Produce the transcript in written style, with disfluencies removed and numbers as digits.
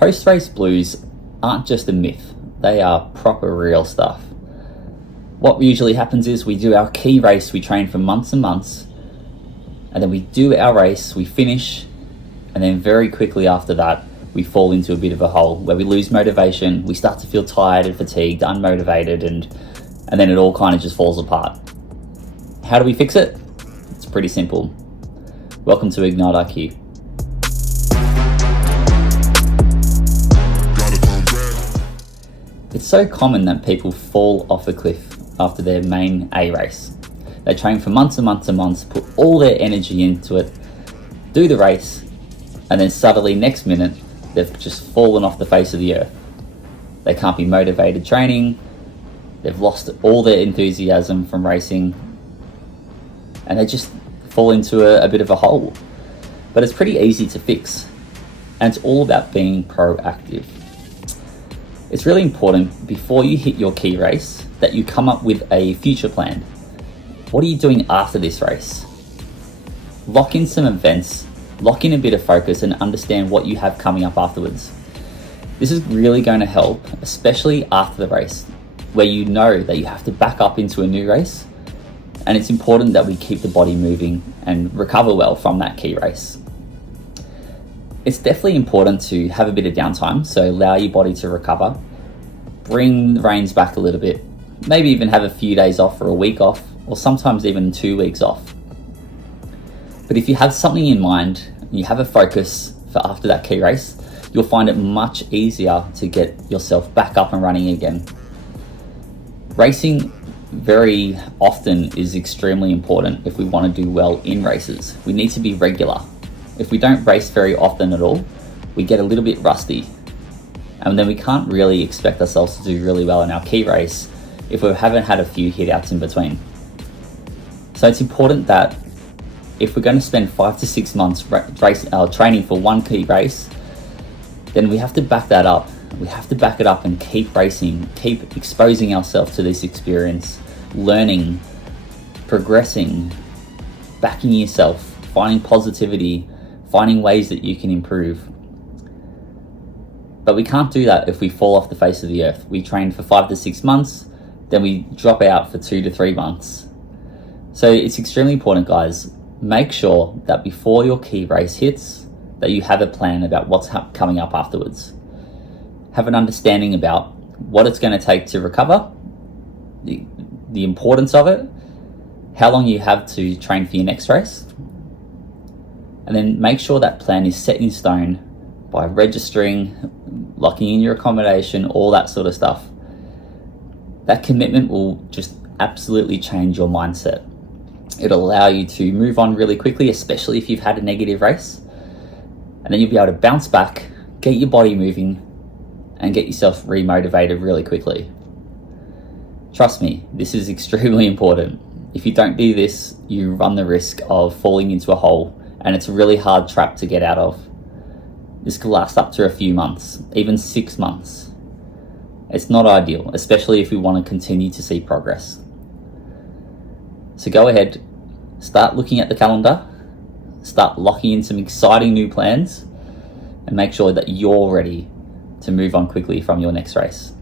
Post-race blues aren't just a myth, they are proper real stuff. What usually happens is we do our key race, we train for months and months, and then we do our race, we finish, and then very quickly after that, we fall into a bit of a hole where we lose motivation, we start to feel tired and fatigued, unmotivated, and then it all kind of just falls apart. How do we fix it? It's pretty simple. Welcome to Ignite IQ. It's so common that people fall off a cliff after their main A race. They train for months and months and months, put all their energy into it, do the race, and then suddenly next minute, they've just fallen off the face of the earth. They can't be motivated training, they've lost all their enthusiasm from racing, and they just fall into a bit of a hole. But it's pretty easy to fix, and it's all about being proactive. It's really important before you hit your key race that you come up with a future plan. What are you doing after this race? Lock in some events, lock in a bit of focus, and understand what you have coming up afterwards. This is really going to help, especially after the race, where you know that you have to back up into a new race, and it's important that we keep the body moving and recover well from that key race. It's definitely important to have a bit of downtime, so allow your body to recover, bring the reins back a little bit, maybe even have a few days off or a week off, or sometimes even 2 weeks off. But if you have something in mind, you have a focus for after that key race, you'll find it much easier to get yourself back up and running again. Racing very often is extremely important if we want to do well in races. We need to be regular. If we don't race very often at all, we get a little bit rusty. And then we can't really expect ourselves to do really well in our key race if we haven't had a few hit outs in between. So it's important that if we're going to spend 5 to 6 months training for one key race, then we have to back that up. We have to back it up and keep racing, keep exposing ourselves to this experience, learning, progressing, backing yourself, finding positivity, finding ways that you can improve. But we can't do that if we fall off the face of the earth. We train for 5 to 6 months, then we drop out for 2 to 3 months. So it's extremely important, guys. Make sure that before your key race hits, that you have a plan about what's coming up afterwards. Have an understanding about what it's going to take to recover, the importance of it, how long you have to train for your next race, and then make sure that plan is set in stone by registering, locking in your accommodation, all that sort of stuff. That commitment will just absolutely change your mindset. It'll allow you to move on really quickly, especially if you've had a negative race. And then you'll be able to bounce back, get your body moving, and get yourself remotivated really quickly. Trust me, this is extremely important. If you don't do this, you run the risk of falling into a hole, and it's a really hard trap to get out of. This could last up to a few months, even 6 months. It's not ideal, especially if we want to continue to see progress. So go ahead, start looking at the calendar, start locking in some exciting new plans, and make sure that you're ready to move on quickly from your next race.